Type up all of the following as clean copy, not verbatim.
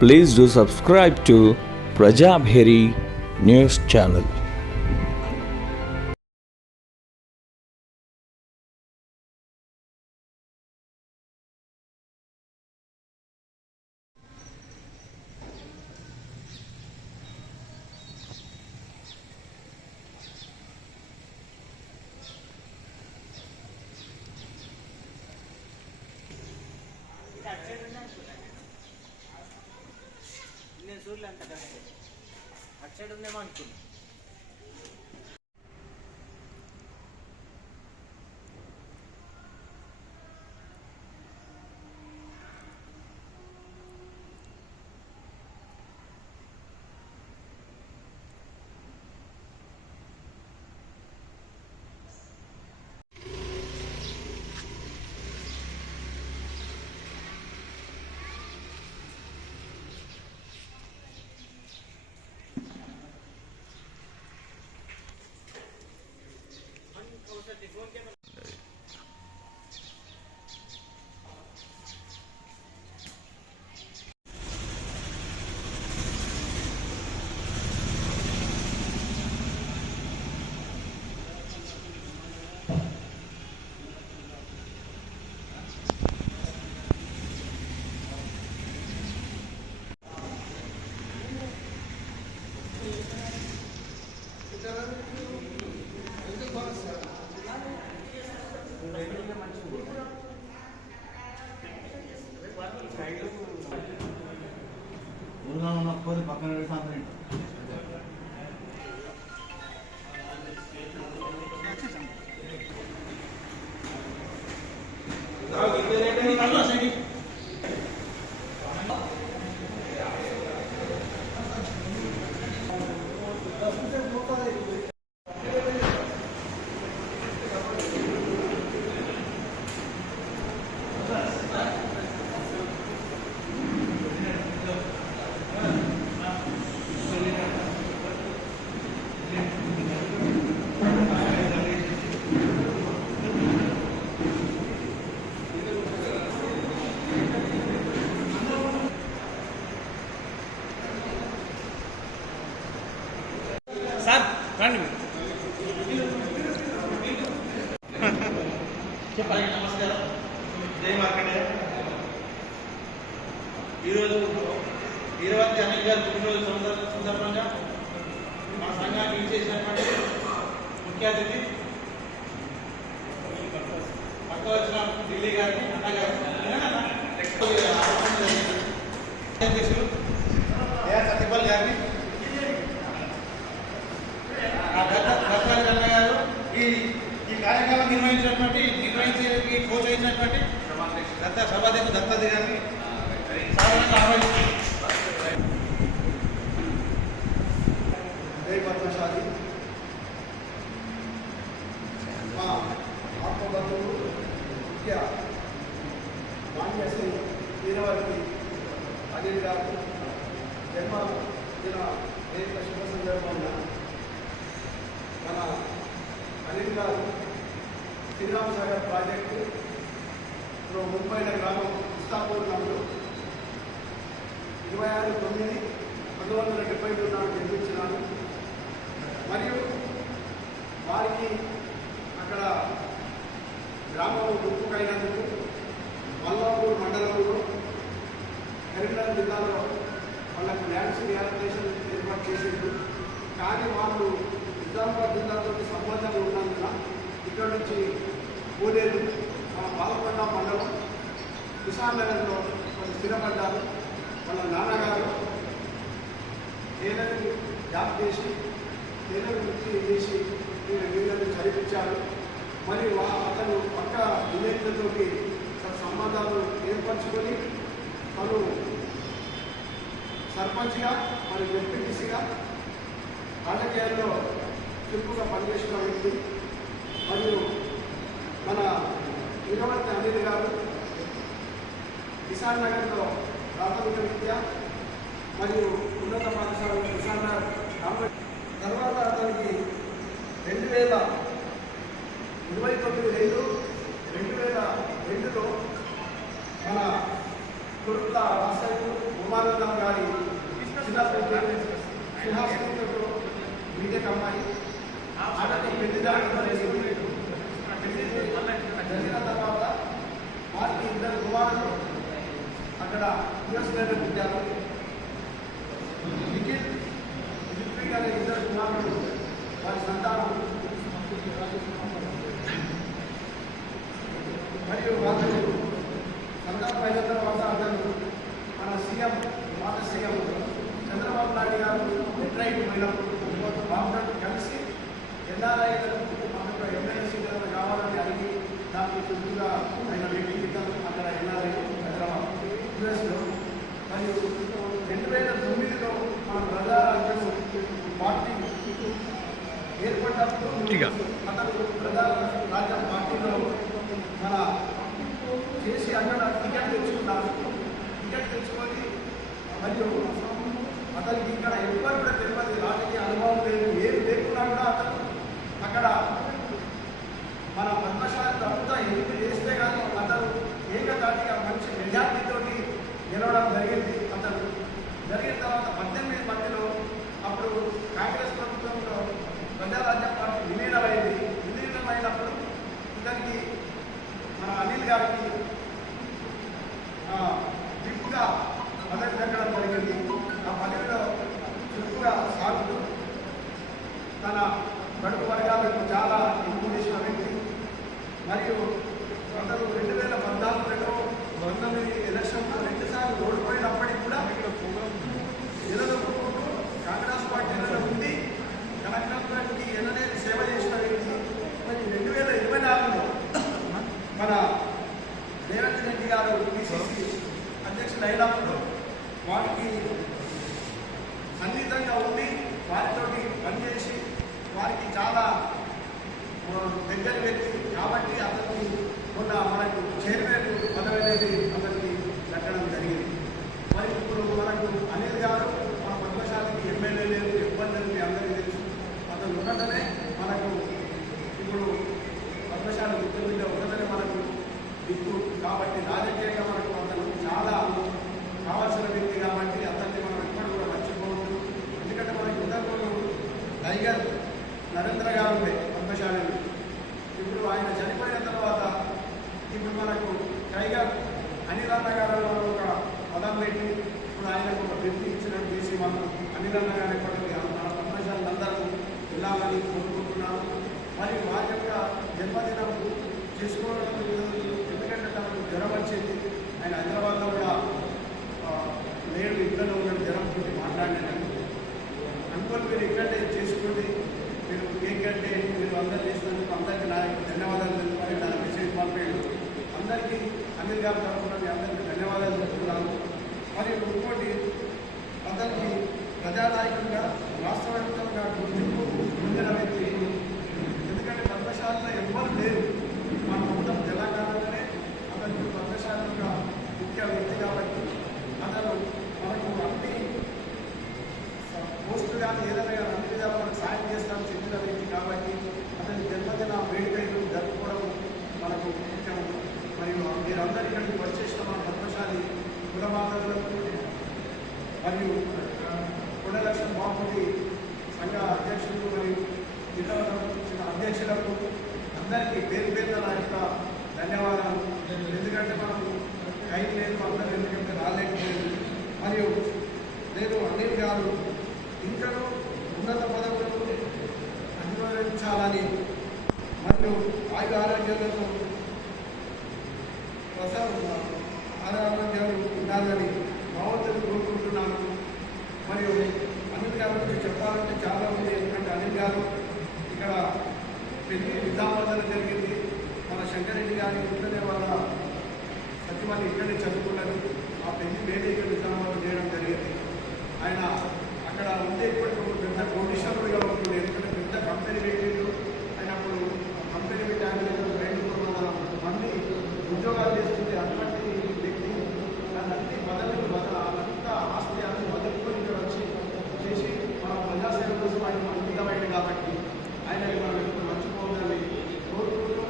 Please do subscribe to Prajabheri News Channel. నేను చూడలే అంత అటు సైడ్ ఉందేమో అనుకున్నా. పక్కన సార్ రండి చెప్పండి. నమస్కారం. జై మార్కండేయ. ఈరోజు వీరవతి అనిల్ గారి పుట్టినరోజు సందర్భంగా మా సంఘానికి ఇచ్చేసినటువంటి ముఖ్య అతిథి పక్క వచ్చిన ఢిల్లీ గారిని అన్నగారు అధ్యక్షులు సత్యపాల్ గారిని అన్నగారు ఈ కార్యక్రమం నిర్వహించడానికి ప్రోత్సహించినటువంటి సభాధ్యక్షుడు దత్తాత్రి గారిని సాధారణంగా ఆహ్వానిస్తున్నాను. జై పద్మశాలి. మా ఆత్మబంధువులు ముఖ్య మాన్యశ్రీ వీరవతి అనిల్ గారు జన్మదిన వేదిక శుభ సందర్భంగా మన అనిల్ గారు శ్రీరామ్ సాగర్ ప్రాజెక్టులో ముంబైన గ్రామం ఇస్తాపూర్ నందు 26/9/1972 నాడు నిర్మించినారు. మరియు వారికి అక్కడ గ్రామం గుర్తుకైనందుకు మల్లాపూర్ మండలంలో కరీంనగర్ జిల్లాలో వాళ్ళకు ల్యాండ్స్ రిహాబిలిటేషన్ ఏర్పాటు చేసింది. కానీ వాళ్ళు నిజామాబాద్ జిల్లాతో సంబంధం ఉన్నందున ఇక్కడ నుంచి పోలేదు. మన పాలకొండ మండలం కిసాన్ నగర్లో వాళ్ళు స్థిరపడ్డారు. వాళ్ళ నాన్నగారు టైలరింగ్ జాబ్ చేసి టైలరింగ్ వృత్తి చేసి వీళ్ళని చదివించారు. మరియు అతను పక్క విలేజ్లతోటి సంబంధాలు ఏర్పరచుకొని తను సర్పంచ్గా మరియు ఎంపీటీసీగా రాజకీయాల్లో చురుకుగా పనిచేసిన వ్యక్తి. మరియు మన వీరవతి అనిల్ గారు కిసాన్ నగర్లో ప్రాథమిక విద్య మరియు ఉన్నత పాఠశాల కిసాన్ నగర్ తర్వాత అతనికి 2029-2002లో మన కురుట్ల వాస్తవ్యులు ఉమానందం గారి సుహాసినితో బీటెక్ అమ్మాయి ఆమెకు పెళ్లి జరిగిన తర్వాత వారికి ఇద్దరు కుమారులు అక్కడ యుఎస్లో పుట్టారు. నిఖిల్ దిప్రిక్ అనే ఇద్దరు కుమారులు వారి సంతానం. మరియు వాళ్ళు సంతానం అయిన తర్వాత అతను మన సీఎం పాత సీఎం చంద్రబాబు నాయుడు గారు రిట్రైట్ పోయినప్పుడు బాబుతో కలిసి ఎన్ఆర్ఐలకు మనకు ఎమ్మెల్యే సీట్లను కావాలని అడిగి దానికి చుట్టూగా ఆయన వ్యక్తి అక్కడ ఎన్ఆర్ఐ హైదరాబాద్ యుఎస్లో. మరియు 2009లో మన ప్రజారాజ్యం పార్టీ ఏర్పడినప్పుడు అతను ప్రజారాజ్యం పార్టీలో మన చేసి అక్కడ టికెట్ తెచ్చుకున్నారు. టికెట్ తెచ్చుకొని మరియు అతనికి ఇక్కడ ఎవ్వరు కూడా తెలియదు, రాజకీయ అనుభవం లేదు, ఏమి లేకున్నా కూడా అతను అక్కడ మన పద్మశాలి ప్రభుత్వం ఎన్నిక చేస్తే కానీ అతను ఏకతాటిగా మంచి మెజార్టీతో గెలవడం జరిగింది. అతను జరిగిన తర్వాత 18 మందిలో అప్పుడు కాంగ్రెస్ ప్రభుత్వంలో ప్రజారాజ్యం పార్టీ విలీనమైంది. విలీనమైనప్పుడు ఇతనికి మన అనిల్ గారికి విప్గా పదవి దక్కడం జరిగింది. ఆ పదవిలో చురుకుగా సాగుతూ తన గడుపు వర్గాలకు చాలా ఎక్కువ చేసిన వ్యక్తి. మరియు అతను 2014లో 19 ఎలక్షన్లో 2 సార్లు ఓడిపోయినప్పటికీ కూడా నిలదొక్కుంటూ కాంగ్రెస్ పార్టీలో ఉండి కనకరానికి ఎనలేని సేవ చేసిన వ్యక్తి. మరి 2024లో మన రేవంత్ రెడ్డి గారు పిసిసి అధ్యక్షులు అయినప్పుడు వారికి సన్నిహితంగా ఉండి వారితోటి పనిచేసి వారికి చాలా దగ్గర వ్యక్తి కాబట్టి అతనికి మొన్న మనకు చైర్మన్ పదవి అనేది అతనికి దక్కడం జరిగింది. మరి ఇప్పుడు మనకు అనిల్ గారు మన పద్మశాలికి ఎమ్మెల్యే లేదు, ఇబ్బంది మీ అందరికీ తెలుసు. అతను ఉన్నదనే మనకు ఇప్పుడు పద్మశాలి గుర్తు మీద ఉన్నదనే మనకు దిక్కు కాబట్టి రాజకీయంగా మనకు అతను చాలా కావాల్సిన వ్యక్తి కాబట్టి అతన్ని మనం ఎప్పుడు కూడా మర్చిపోవద్దు. ఎందుకంటే మనకి ఇంతకుముందు టైగర్ నరేంద్ర గారు ఉండే పద్మశాలిని. ఇప్పుడు ఆయన చనిపోయిన తర్వాత ఇప్పుడు మనకు టైగర్ అనిల్ అన్న గారు ఒక పదం పెట్టి ఇప్పుడు ఆయనకు ఒక వ్యక్తి ఇచ్చినట్టు చేసి మనం అనిల్ అన్న గారు ఎప్పటికీ మన పద్మశాలందరూ వెళ్ళాలని కోరుకుంటున్నాను. మరియు వారి యొక్క జన్మదినం చేసుకోవడం ఎందుకంటే తనకు జ్వరం వచ్చింది. ఆయన హైదరాబాద్లో కూడా లేడు, ఇంట్లో ఉన్నాడు, జ్వరం తోటి మాట్లాడినాను. అనుకోని మీరు ఇక్కడే చేసుకోండి, మీరు కేక్ అంటే మీరు అందరూ చేసినందుకు అందరికీ నా ధన్యవాదాలు తెలుపుకొని నా మెసేజ్ పంపేయండి. అందరికీ అనిల్ గారి తరఫున మీ అందరికీ ధన్యవాదాలు చెప్తున్నాను. మరియు ఇంకోటి అతనికి ప్రజానాయకుడిగా రాష్ట్ర వ్యాప్తంగా గుర్తింపు పొందిన వ్యక్తి. ఎందుకంటే పద్మశాలలో ఎవ్వరు లేరు, మన మొత్తం తెలంగాణలోనే అతనికి పద్మశాల ముఖ్య వ్యక్తి కాబట్టి అతను మనకు అన్ని పోస్టులు కానీ ఏదైనా అన్ని విధాలు మనకు సాయం చేస్తామని చెప్పిన వ్యక్తి కాబట్టి అతని జన్మదిన వేడుకలు జరుపుకోవడం మనకు ముఖ్యం. మరియు మీరందరూ ఇక్కడికి వచ్చేసిన మన పద్మశాలి కులమాతలకు మరియు కొండలక్ష్మి బాపుడి సంఘ అధ్యక్షులు మరియు జిల్లా అధ్యక్షులకు అందరికీ పేరు పేరున నా యొక్క ధన్యవాదాలు. ఎందుకంటే మనం కైకి లేదు అందరూ ఎందుకంటే రాలేకపోయింది. మరియు నేను అనిల్ గారు ఇంకనూ ఉన్నత పదవులను అధిరోహించాలని మరియు ఆయుధ ఆరోగ్యాలతో ఆరోగ్యాలు ఉండాలని భగవంతుని కోరుకుంటున్నాను. మరియు అనిల్ గారి గురించి చెప్పాలంటే చాలా ఉంది. ఎందుకంటే అనిల్ గారు ఇక్కడ పెళ్లి నిజామాబాద్లో జరిగింది. మన శంకరెడ్డి గారి ఇంట్లోనే వాళ్ళ సత్యమని ఇక్కడే చదువుకున్నది. ఆ పెళ్లి వేరే ఇక్కడ నిజామాబాద్ చేయడం జరిగింది. ఆయన అక్కడ ఉంటే ఇప్పటికి ఒక పెద్ద కోటీశ్వరుడిగా ఉంటుంది. ఎందుకంటే పెద్ద కంపెనీ పెట్టిండు. ఆయన అప్పుడు కంపెనీ పెట్టి ఆయన 200 మంది ఉద్యోగాలు చేస్తుంటే అటువంటి వ్యక్తి అన్ని పదవులు అంత ఆస్తి అన్ని వదులుకొని ఇక్కడ వచ్చి చేసి మన ప్రజాసేవ కోసం ఆయన అంకితమైంది కాబట్టి ఆయన మనం ఎప్పుడు మర్చిపోవాలని కోరుకుంటూ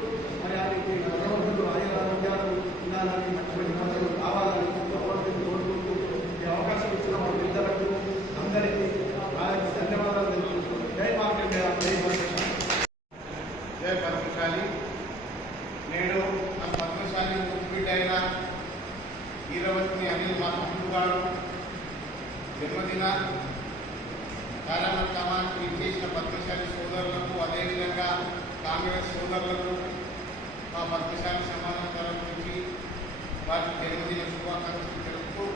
మరి ఆయనకి భగవంతుడు ఆరోగ్యాలు ఉండాలని మంచి పదవులు కావాలని భగవంతుని కోరుకుంటూ గారు జన్మదిన కార్యక్రమానికి చేసిన పద్మశాలి సోదరులకు, అదేవిధంగా కాంగ్రెస్ సోదరులకు మా పద్మశాలి సమాజం తరఫు నుంచి వారికి జన్మదిన శుభాకాంక్షలు తెలుపుతూ,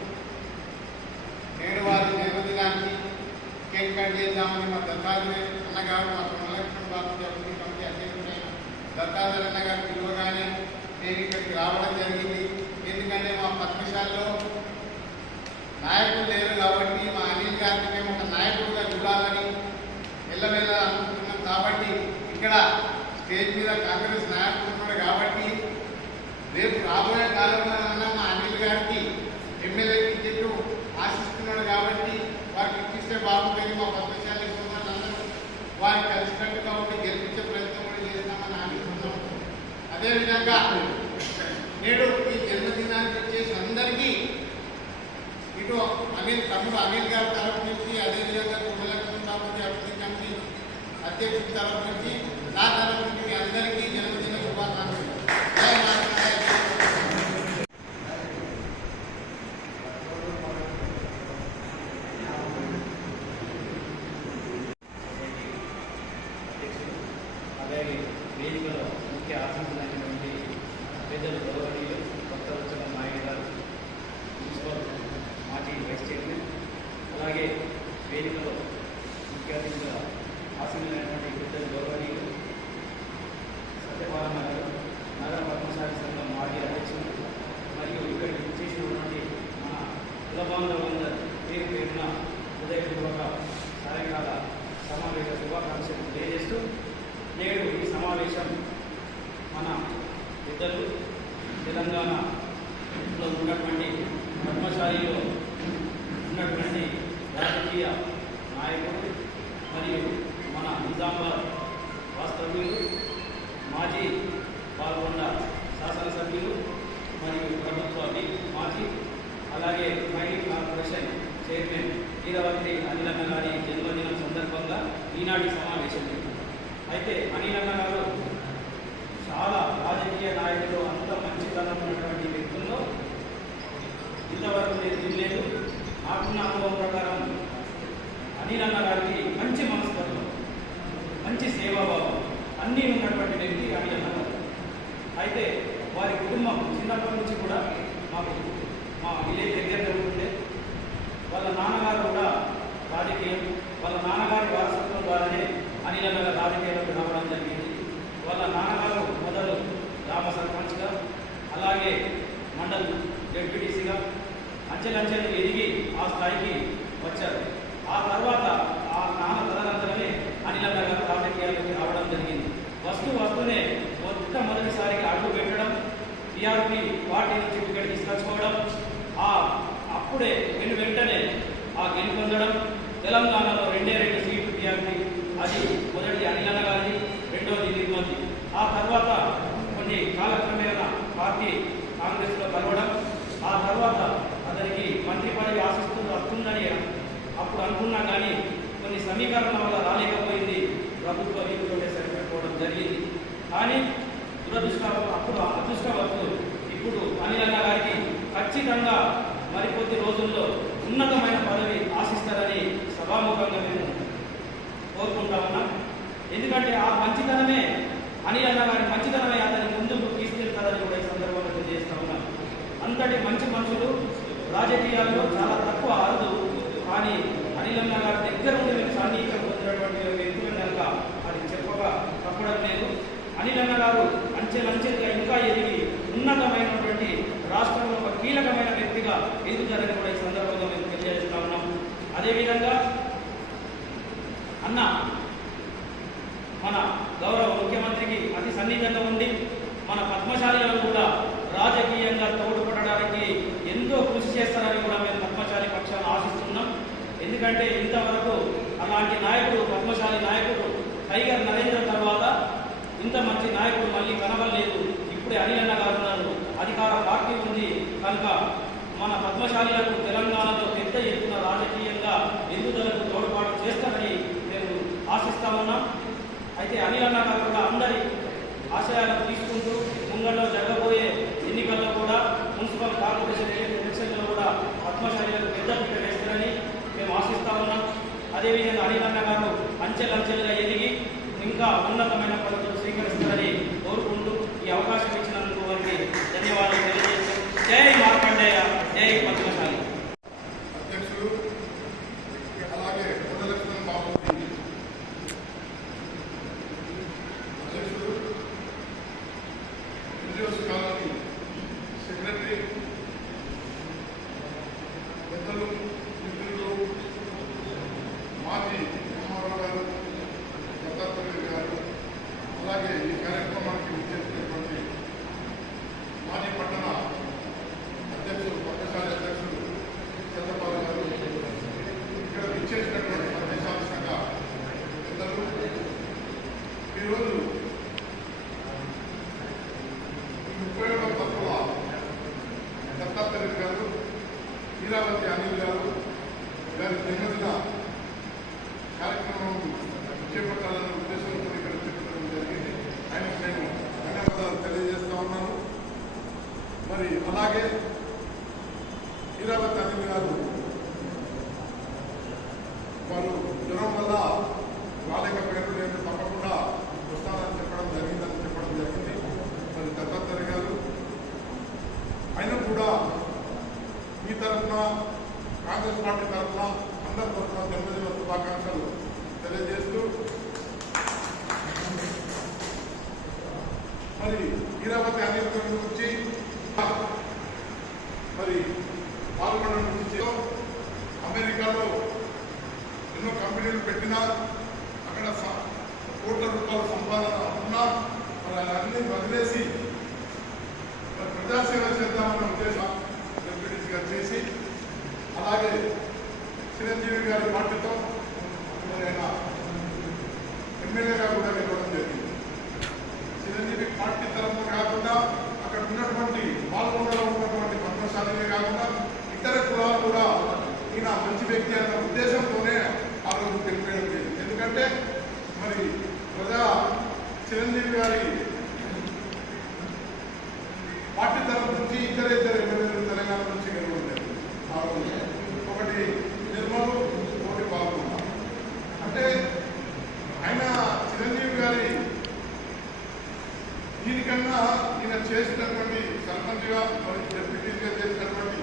నేడు వారి జన్మదినానికి కేక్ కట్ చేద్దామని మా దత్తాత్రేయ అన్నగారు, మా కమలక్ష్మణ బాబు అభివృద్ధి కమిటీ అధ్యక్షుడైన దత్తాత్రేయ అన్నగారు పిలువగానే నేను ఇక్కడికి రావడం జరిగింది. ఎందుకంటే మా పద్మశాలలో నాయకులు లేరు కాబట్టి మా అనిల్ గారికి మేము ఒక నాయకుడిగా చూడాలని ఎల్లవెల్ల అనుకుంటున్నాం. కాబట్టి ఇక్కడ స్టేజ్ మీద కాంగ్రెస్ నాయకులు ఉన్నారు కాబట్టి రేపు రాబోయే కాలంలో మా అనిల్ గారికి ఎమ్మెల్యే టికెట్ ఆశిస్తున్నాడు కాబట్టి వారికి ఇప్పిస్తే బాగుంటుంది. మా పద్మశాలి సోదరులందరూ వారికి కలిసికట్టుగా ఉండి గెలిపించే ప్రయత్నం కూడా చేస్తామని ఆశిస్తున్నాం. అదేవిధంగా నేడు ఈ జన్మదినానికి వచ్చేసి అందరికీ ఇటు తమ్ముడు అనిల్ గారి తరఫు నుంచి, అదేవిధంగా కమలక్ష్మణ బాబు అభివృద్ధి కమిటీ అధ్యక్షుడి తరఫు నుంచి, నా తరఫు నుంచి మీ అందరికీ జన్మదిన శుభాకాంక్షలు. అలాగే వేదికలో ముఖ్య ఆశించినటువంటి పెద్దలు గౌరవనీయులు కొత్త వచ్చిన నాయుడు గారు, మున్సిపల్ మాజీ వైస్ చైర్మన్, అలాగే వేదికలో ముఖ్య అతిథిగా ఆశీనులైనటువంటి పెద్దలు గౌరవనీయులు సత్యపాలన్న గారు, నగర పద్మశాలి సంఘం మాజీ అధ్యక్షులు, మరియు ఇక్కడికి చేసినటువంటి మన కులబాంధవులందరూ పేరు పేరున హృదయపూర్వక సాయంకాల సమావేశ శుభాకాంక్షలు తెలియజేస్తూ, నేడు ఈ సమావేశం మన పెద్దలు తెలంగాణలో ఉన్నటువంటి పద్మశాలిలో ఉన్నటువంటి రాజకీయ నాయకులు మరియు మన నిజామాబాద్ వాస్తవ్యులు, మాజీ పాల్గొండ శాసనసభ్యులు మరియు ప్రభుత్వ మాజీ, అలాగే మైనింగ్ కార్పొరేషన్ చైర్మన్ వీరవతి అనిలన్న గారి జన్మదినం సందర్భంగా ఈనాటి సమావేశం. అయితే అనిలన్న గారు చాలా రాజకీయ నాయకులు, అంత మంచితనం ఉన్నటువంటి వ్యక్తుల్లో ఇంతవరకు నేను తినలేదు. నాకున్న అనుభవం ప్రకారం అనిలన్న గారికి మంచి మనస్తత్వం, మంచి సేవాభావం అన్నీ ఉన్నటువంటి వ్యక్తి అనిలన్న గారు. అయితే వారి కుటుంబం చిన్నప్పటి నుంచి కూడా మా విలేజ్ దగ్గర ఉంటే వాళ్ళ నాన్నగారు కూడా రాజకీయం, వాళ్ళ నాన్నగారి వారసత్వం ద్వారానే అనిలన్న గారు రాజకీయాలకు రావడం జరిగింది. వాళ్ళ నాన్నగారు మొదలు గ్రామ సర్పంచ్గా, అలాగే మండల్ డెప్యూటీసీగా అంచెలంచెలు ఎదిగి ఆ స్థాయికి వచ్చారు. ఆ తర్వాత ఆ నాన్న తదనంతరమే అనిలన్న గారు రాజకీయాలకు రావడం జరిగింది. వస్తూనే మొట్టమొదటిసారిగా అడుగు పెట్టడం, టీఆర్పీ పార్టీ నుంచి టికెట్ తీసుకొచ్చుకోవడం, అప్పుడే వెంటనే గెలుపొందడం. తెలంగాణలో 2 సీట్లు టీఆర్పీ, అది మొదటి అనిలన్న గారిది, రెండోది నిర్మతి. ఆ తర్వాత కొన్ని కాలక్రమేణా పార్టీ కాంగ్రెస్లో కలవడం, ఆ తర్వాత అతనికి మంత్రి పదవి వస్తుందని అప్పుడు అనుకున్నా కానీ కొన్ని సమీకరణల వల్ల రాలేకపోయింది. ప్రభుత్వ వీధితోనే సరిపెట్టుకోవడం జరిగింది. కానీ అదృష్టవత్తు ఇప్పుడు అనిలన్న గారికి ఖచ్చితంగా మరికొద్ది రోజుల్లో ఉన్నతమైన పదవి ఆశిస్తారని సభాముఖంగా మేము కోరుకుంటా ఉన్నాం. ఎందుకంటే ఆ మంచితనమే అనిలన్న గారి మంచితనమే అతని ముందుకు తీసుకెళ్తారని కూడా ఈ సందర్భంగా తెలియజేస్తా ఉన్నాం. అంతటి మంచి మనుషులు రాజకీయాల్లో చాలా తక్కువ అరుదు. కానీ అనిలన్న గారి దగ్గర నుండి మేము సాన్నిహిత్యం పొందినటువంటి వ్యక్తులు కనుక అది చెప్పగా తప్పడం లేదు. అనిలన్న గారు అంచెలంచెలుగా ఇంకా ఎదిగి ఉన్నతమైనటువంటి రాష్ట్రంలో ఒక కీలకమైన వ్యక్తిగా ఎదుగుతారని కూడా ఈ సందర్భంగా మేము తెలియజేస్తా ఉన్నాం. అదేవిధంగా అన్న మన గౌరవ ముఖ్యమంత్రికి అతి సన్నిహితంగా ఉండి మన పద్మశాలిలను కూడా రాజకీయంగా తోడ్పడడానికి ఎంతో కృషి చేస్తారని కూడా మేము పద్మశాలి పక్షాన్ని ఆశిస్తున్నాం. ఎందుకంటే ఇంతవరకు అలాంటి నాయకుడు, పద్మశాలి నాయకుడు టైగర్ నరేంద్ర తర్వాత ఇంత మంచి నాయకుడు మళ్ళీ కనవలేదు. ఇప్పుడే అనిలన్న గారు ఉన్నారు, అధికార పార్టీ ఉంది కనుక మన పద్మశాలిలకు తెలంగాణలో పెద్ద ఎత్తున రాజకీయంగా ఎదుగుదలకు తోడ్పాటు చేస్తారని మేము ఆశిస్తా ఉన్నాం. అయితే అనిలన్న గారు కూడా అందరి ఆశయాలను తీసుకుంటూ ముంగల్లో జరగబోయే ఎన్నికల్లో కూడా మున్సిపల్ కార్పొరేషన్ ఎలక్షన్లో కూడా పద్మశాలి అదేవిధంగా అనిలన్న గారు అంచెలంచెలుగా ఎదిగి ఇంకా ఉన్నతమైన పదవులు స్వీకరిస్తారని కోరుకుంటూ ఈ అవకాశం ఇచ్చినందుకు వారికి ధన్యవాదాలు తెలియజేస్తూ జై మార్కండేయ, జై పద్మశాలి. అధ్యక్షులు అలాగే ఉదలక్ష్మణ్ బాబు అధ్యక్షులు, ఎన్జిఓస్ కాలనీ సెక్రటరీ, పెద్దలు, మిత్రులు, మాజీ రామారావు గారు, దత్తాత్రేయ గారు, అలాగే ఈ కార్యక్రమానికి విచ్చేసినటువంటి మాజీ పట్టణ అధ్యక్షులు, పద్మశాలి అధ్యక్షులు చంద్రబాబు గారు, ఇక్కడ విచ్చేసినటువంటి పద్మశాలి సంఘ పెద్దలు, ఈరోజు 31వ తత్వ దత్తాత్రేయ గారు, ఈరావతి అనిల్ గారు గారి జన్మదిన కార్యక్రమం చేపట్టాలన్న ఉద్దేశంతో ఇక్కడ చెప్పడం జరిగింది. ఆయనకు నేను ధన్యవాదాలు తెలియజేస్తా ఉన్నాను. మరి అలాగే ఈరావతి అనిల్ గారు వారు జ్వరం వల్ల రాలేకపోయారు, నేను తప్పకుండా వస్తానని చెప్పడం జరిగింది. మరి దత్తాత్రేయ గారు ఆయన కూడా మీ తరఫున, కాంగ్రెస్ పార్టీ తరఫున, అందరి తరఫున జన్మదిన శుభాకాంక్షలు తెలియజేస్తూ మరి ఈరావతి అనిల్ గురించి మరి పాల్గొనడం గురించి అమెరికాలో ఎన్నో కంపెనీలు పెట్టినా అక్కడ కోట్ల రూపాయల సంపాదన ఉన్నా మరి అన్నీ వదిలేసి ప్రజాసేవ చేద్దామన్న ఉద్దేశం డెప్యూటీగా చేసి, అలాగే చిరంజీవి గారి పార్టీతో ఆయన ఎమ్మెల్యేగా కూడా గెలవడం జరిగింది. చిరంజీవి పార్టీ తరఫున కాకుండా అక్కడ ఉన్నటువంటి పాల్గొండలో ఉన్నటువంటి పద్మశాలినే కాకుండా ఇతర కులాలు కూడా ఈయన మంచి వ్యక్తి అన్న ఉద్దేశంతోనే ఆ రోజు తెలిపేయడం జరిగింది. ఎందుకంటే మరి చిరంజీవి గారి పార్టీ తరఫు నుంచి ఇద్దరు ఎమ్మెల్యేలు తెలంగాణ నుంచి గెలవలేదు. ఒకటి నిర్మలు, ఒకటి బాగుండ. అంటే ఆయన చిరంజీవి గారి దీనికన్నా ఈయన చేసినటువంటి సర్పంచ్గా మరి డెప్యూటీగా చేసినటువంటి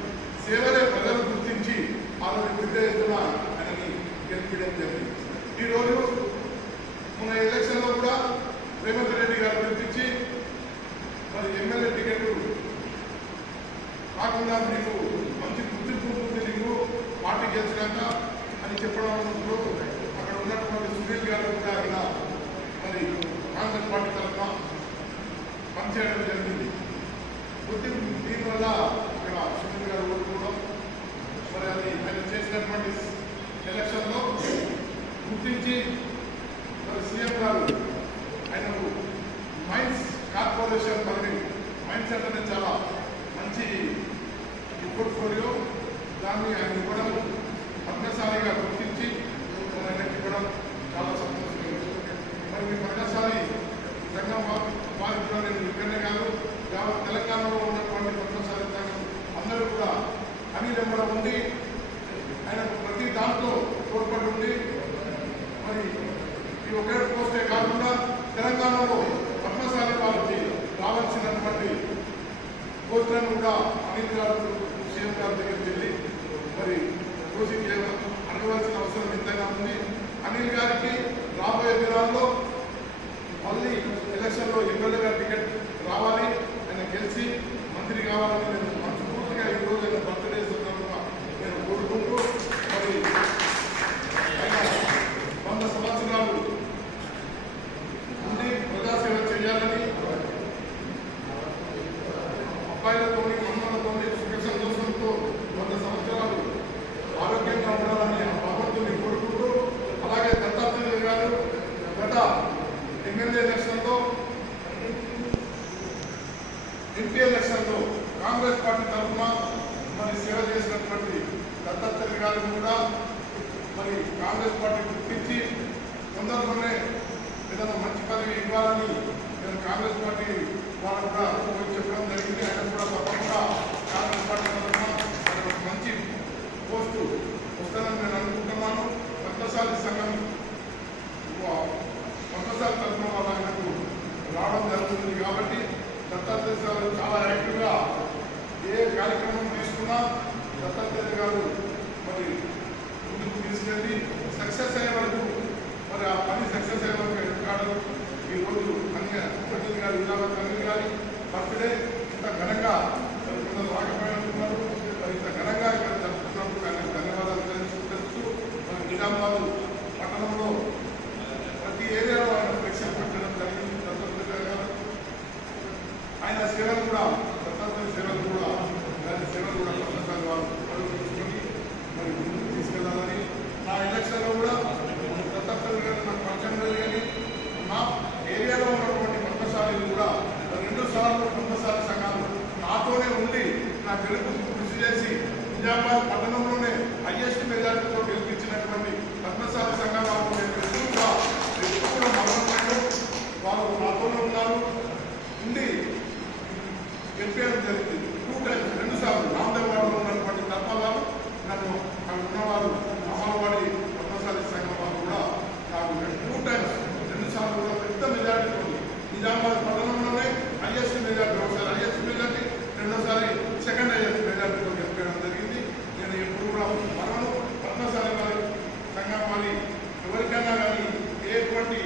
సేవలే ప్రజలు గుర్తించి ఆ రోజు పెద్ద ఎత్తున ఆయనని గెలిపించడం జరిగింది. ఈరోజు మన ఎలక్షన్లో కూడా రేవంత్ రెడ్డి గారు పిలిపించి మరి ఎమ్మెల్యే టికెట్ కాకుండా నీకు మంచి గుర్తింపు ఉంటుంది, నీకు పార్టీ గెలిచినాక అని చెప్పడం అక్కడ ఉన్నటువంటి సునీల్ గారు కూడా ఆయన మరి కాంగ్రెస్ పార్టీ తరఫున పనిచేయడం జరిగింది. గుర్తింపు దీనివల్ల ఇక్కడ సునీల్ గారు ఓడుకోవడం, మరి అది ఆయన చేసినటువంటి ఎలక్షన్లో గుర్తించి మరి సీఎం గారు ఆయనకు మైన్స్ కార్పొరేషన్ పదవి, మైన్స్ అంటే చాలా మంచి పోర్ట్ఫోలియో, దాన్ని ఆయన ఇవ్వడం, పద్మశాలిగా గుర్తించి ఆయనకి ఇవ్వడం చాలా సంతోషంగా. మరి మీ పద్మశాలి సంఘం వారికి కూడా నేను ఇక్కడనే కాదు, తెలంగాణలో ఉన్నటువంటి పద్మశాలి సంఘం అందరూ కూడా అన్ని నెంబర్ ఉండి ఆయనకు ప్రతి దాంట్లో తోడ్పడి ఉండి మరి ఈ ఒకే పోస్టే కాకుండా తెలంగాణలో పద్మశాలి వారికి రావాల్సినటువంటి పోస్టులను కూడా అనిల్ గారు సీఎం గారి దగ్గరికి వెళ్ళి మరి కృషి అడగవలసిన అవసరం ఎంతైనా ఉంది. అనిల్ గారికి రాబోయే దినాల్లో మళ్ళీ ఎలక్షన్లో ఎమ్మెల్యేగా టికెట్ రావాలి, ఆయన గెలిచి మంత్రి కావాలని నేను మనస్ఫూర్తిగా ఈ రోజు ఆయన బర్త్డే సందర్భంగా నేను కోరుకుంటూ మరి ఆయన 100 సంవత్సరాలు ఉండి ప్రజాసేవ చేయాలని, అబ్బాయిలతో అమ్మలతో సుఖ సంతోషంతో 100 సంవత్సరాలు ఆరోగ్యంగా ఉండాలని భగవంతుని కోరుకుంటూ, అలాగే దత్తాత్రేయ గారు గత ఎమ్మెల్యే ఎలక్షన్లో ఎంపీ ఎలక్షన్లో కాంగ్రెస్ పార్టీ తరఫున మరి సేవ చేసినటువంటి దత్తాత్రేయ గారిని కూడా మరి కాంగ్రెస్ పార్టీ గుర్తించి తొందరలోనే ఏదైనా మంచి పదవి ఇవ్వాలని నేను కాంగ్రెస్ పార్టీ వాళ్ళు కూడా చెప్పడం జరిగింది. ఆయన కూడా తప్పకుండా కాంగ్రెస్ పార్టీ తరఫున మంచి పోస్టు వస్తానని నేను అనుకుంటున్నాను. పద్మశాలి సంఘం పద్మశాలి తరఫున వాళ్ళకు రావడం జరుగుతుంది. కాబట్టి దత్తాత్రేయ గారు చాలా యాక్టివ్గా ఏ కార్యక్రమం తీసుకున్నా దత్తాత్రేయ గారు మరి ముందుకు తీసుకెళ్ళి సక్సెస్ అయ్యే వరకు మరి ఆ పని సక్సెస్ అయ్యే వరకు ఎదుర్కాడు. ఈరోజు అనిల్ గారు ఇలావత్ అనిల్ గారి బర్త్డే ఇంత ఘనంగా కొందరు రాకపోయినట్టున్నారు. మరి ఇంత ఘనంగా ఇక్కడ జరుపుతున్నందుకు ఆయన ధన్యవాదాలు తెలుస్తూ మన నిజామాబాద్ పట్టణంలో ప్రతి ఏరియాలో ఆయన ఫ్లెక్సీలు పెట్టడం జరిగింది. దత్తాత్రేయ గారు ఆయన సేవలు కూడా దత్తాత్రేయ సేవలు కూడా పద్మశాలి వారు ఉపయోగించుకొని మరి ముందుకు తీసుకెళ్లాలని నా ఎలక్షన్లో కూడా దత్తాత్రేయ గారు నాకు పరిచయం జరిగింది. మా ఏరియాలో ఉన్నటువంటి పద్మశాలీలు కూడా 2 సార్లు పద్మశాలి సంఘాలు నాతోనే ఉండి నా గెలుపుకు కృషి చేసి నిజామాబాద్ పట్టణంలోనే హైయెస్ట్ మెజారిటీతో గెలిపించినటువంటి పద్మశాలి సంఘం వాళ్ళు ఎప్పుడు మరణంలో వాళ్ళు నాతోనే ఉన్నారు ఉండి గెలిపేయడం జరిగింది. 2 టైమ్స్ 2 సార్లు రామదేవాడలో ఉన్నటువంటి తప్పవారు నన్ను అక్కడ ఉన్నవారు అమలవాడి పద్మశాలి సంఘం వాళ్ళు కూడా నాకు 2 టైమ్స్ 2 సార్లు కూడా పెద్ద మెజారిటీ ఉంది. నిజామాబాద్ పట్టణంలోనే హైయెస్ట్ మెజారిటీ, ఒకసారి హైయెస్ట్ మెజారిటీ, రెండోసారి సెకండ్ హైయెస్ట్ మెజారిటీతో గెలిపేయడం జరిగింది. నేను ఎప్పుడు కూడా మనము పద్మశాలి వారి సంఘం వారి ఎవరికైనా కానీ ఎటువంటి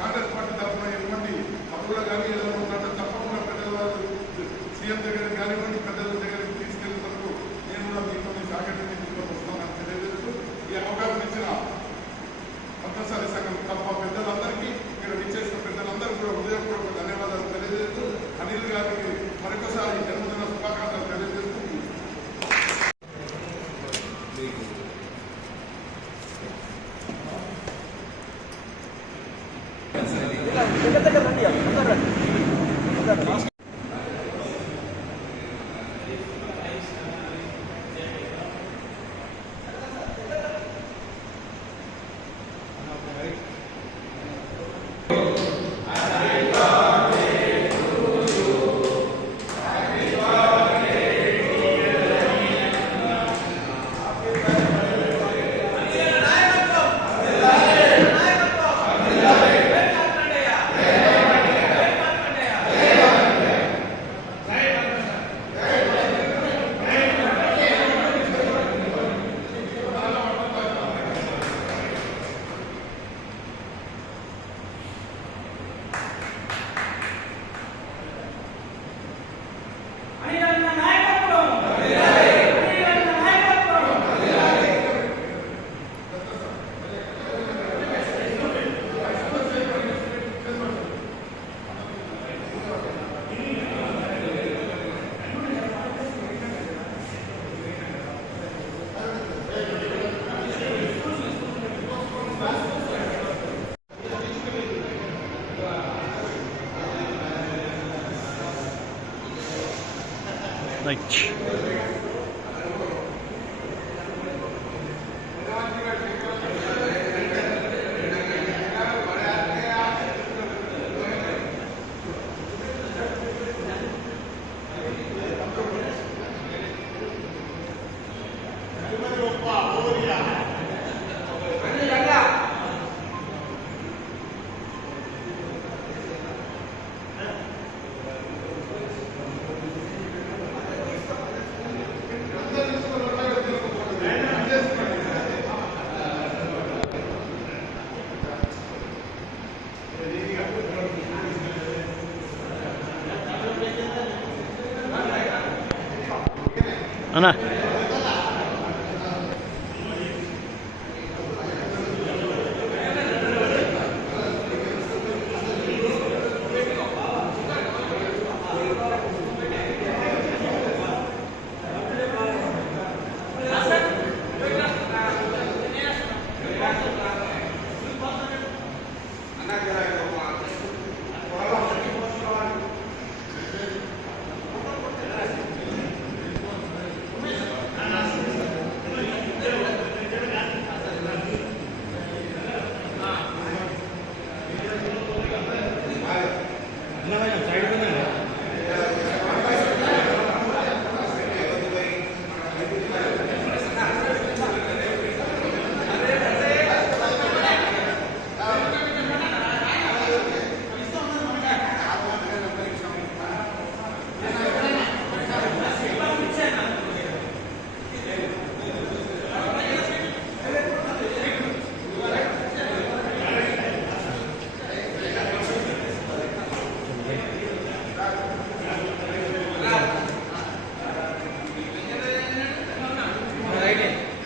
కాంగ్రెస్ పార్టీ తరఫున ఎటువంటి అప్పులు కానీ ఏదైనా ఉన్నట్టు తప్పకుండా పెద్దల సీఎం దగ్గర కానివ్వండి పెద్దల దగ్గరికి తీసుకెళ్ళినందుకు నేను కూడా మీతో సహకరించి తీసుకొని వస్తానని తెలియజేస్తూ ఈ అవకాశం ఇచ్చిన పద్మశాలి సంఘం తప్ప పెద్దలందరికీ ఇక్కడ విచ్చేసిన పెద్దలందరూ కూడా హృదయపూర్వక ధన్యవాదాలు తెలియజేస్తూ అనిల్ గారికి మరొకసారి జన్మదిన శుభాకాంక్షలు తెలియజేస్తూ Right. అన్నా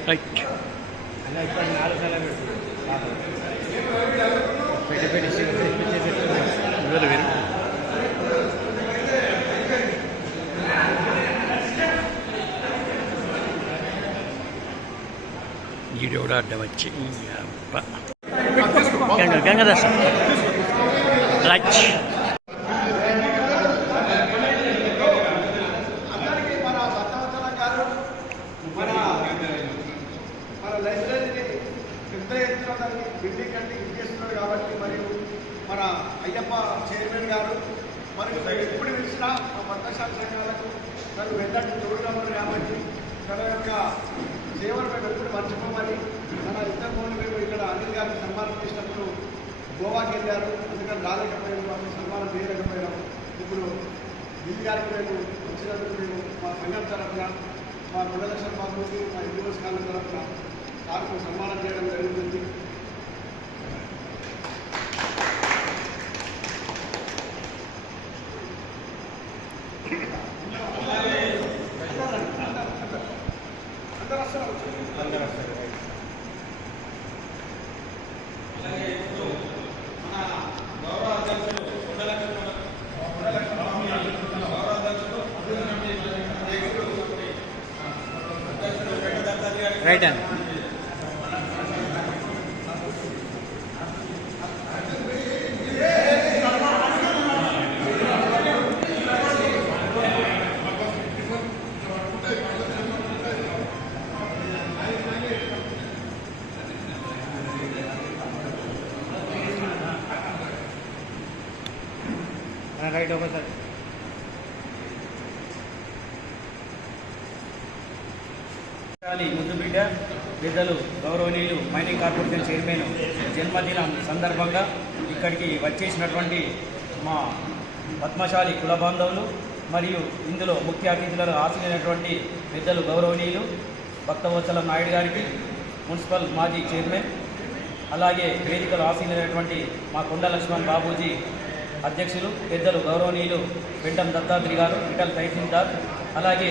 రైట్. వీడియో కూడా అడ్డం వచ్చి గంగాదాస్ రైట్. అందరికీ మన భక్తవత్సల గారు మన లైబ్రరీని పెద్ద ఎత్తున దాన్ని బిల్డింగ్ కట్టి ఇచ్చేస్తున్నారు కాబట్టి, మరియు మన అయ్యప్ప చైర్మన్ గారు మరియు ఎప్పుడు పిలిచినా మా భక్తశాల సంఘాలకు తను వెంటనే తోడుగా ఉన్నారు కాబట్టి తన యొక్క సేవలు మేము ఎప్పుడు మర్చిపోమని మన ఇంతకుముందు మేము ఇక్కడ అనిల్ గారిని సన్మానం చేసినప్పుడు గోవాకి వెళ్ళారు, అందుకని రాలేకపోయాము, అప్పుడు సన్మానం చేయలేకపోయాము. ఇప్పుడు దిల్ గారికి మేము వచ్చినందుకు మేము మా సంఘం తరఫున, మా గుణలక్ష్మణ బాబుకి, మా యూనివర్స్ కాలేజ్ తరఫున సార్కు సన్మానం చేయడం జరుగుతుంది. రైట్ అండి. రైట్ ఒకసారి ముద్దుబిడ్డ పెద్దలు గౌరవనీయులు మైనింగ్ కార్పొరేషన్ చైర్మన్ జన్మదినం సందర్భంగా ఇక్కడికి వచ్చేసినటువంటి మా పద్మశాలి కుల బాంధవులు మరియు ఇందులో ముఖ్య అతిథులను ఆశీర్వైనటువంటి పెద్దలు గౌరవనీయులు భక్తవత్సల నాయుడు గారికి, మున్సిపల్ మాజీ చైర్మన్, అలాగే వేదికలు ఆశీర్వైనటువంటి మా కొండ లక్ష్మణ్ బాబూజీ అధ్యక్షులు పెద్దలు గౌరవనీయులు వెంటం దత్తాత్రి గారు, విఠల్ తహసీల్దార్, అలాగే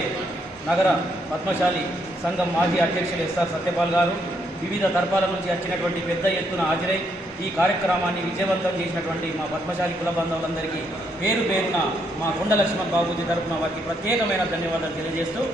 నగర పద్మశాలి సంఘం మాజీ అధ్యక్షులు ఎస్ఆర్ సత్యపాల్ గారు, వివిధ తరపాల నుంచి వచ్చినటువంటి పెద్ద ఎత్తున హాజరై ఈ కార్యక్రమాన్ని విజయవంతం చేసినటువంటి మా పద్మశాలి కుల బాంధవులందరికీ పేరు పేరున మా కొండ లక్ష్మణ్ బాబూజీ తరఫున వారికి ప్రత్యేకమైన ధన్యవాదాలు తెలియజేస్తున్నాం.